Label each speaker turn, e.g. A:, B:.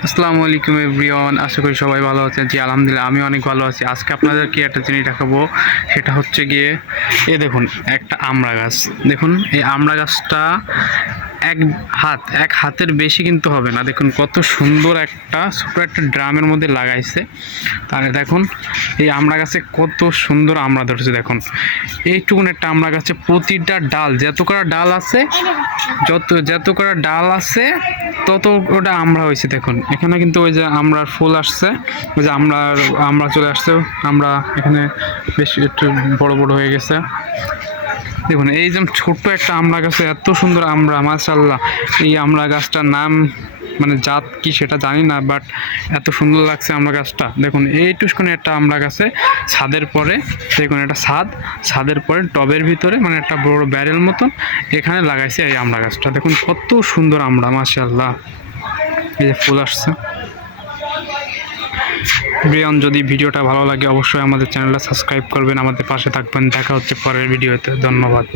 A: আসসালামু আলাইকুম এভরিওয়ান, আশা করি সবাই ভালো আছেন। জি, আলহামদুলিল্লাহ আমি অনেক ভালো আছি। আজকে আপনাদের কি একটা জিনিস দেখাবো, সেটা হচ্ছে গিয়ে, এ দেখুন, একটা আমড়া গাছ। দেখুন, এই আমড়া গাছটা এক হাত, এক হাতের বেশি কিন্তু হবে না। দেখুন, কত সুন্দর একটা ছোটো একটা ড্রামের মধ্যে লাগাইছে। তাহলে দেখুন, এই আমড়া গাছে কত সুন্দর আমড়া ধরেছে, দেখুন। এইটুকুন একটা আমড়া গাছে প্রতিটা ডাল যত করা ডাল আছে, যত যত করে ডাল আছে তত ওটা আমরা হয়েছে, দেখুন। এখানে কিন্তু ওই যে আমরার ফুল আসছে, ওই যে আমরা আমরা চলে আসছে, আমরা এখানে বেশ একটু বড় বড় হয়ে গেছে। দেখুন, এই যে ছোট্ট একটা আমড়া গাছে এত সুন্দর আমড়া মাশাল্লাহ এই আমড়া গাছটার নাম মানে জাত কি সেটা জানি না বাট এত সুন্দর লাগছে আমড়া গাছটা। দেখুন এইটুকুনি একটা আমরা গাছে ছাদের পরে, দেখুন একটা ছাদ, ছাদের পরে টবের ভিতরে মানে একটা বড় ব্যারেল মতন এখানে লাগাইছে এই আমড়া গাছটা। দেখুন, কত সুন্দর আমড়া মাশাল্লাহ এই যে ফুল আসছে। ব্রিয়ন যদি ভিডিওটা ভালো লাগে, অবশ্যই আমাদের চ্যানেলটা সাবস্ক্রাইব করবেন। আমাদের পাশে থাকবেন। দেখা হচ্ছে পরের ভিডিওতে। ধন্যবাদ।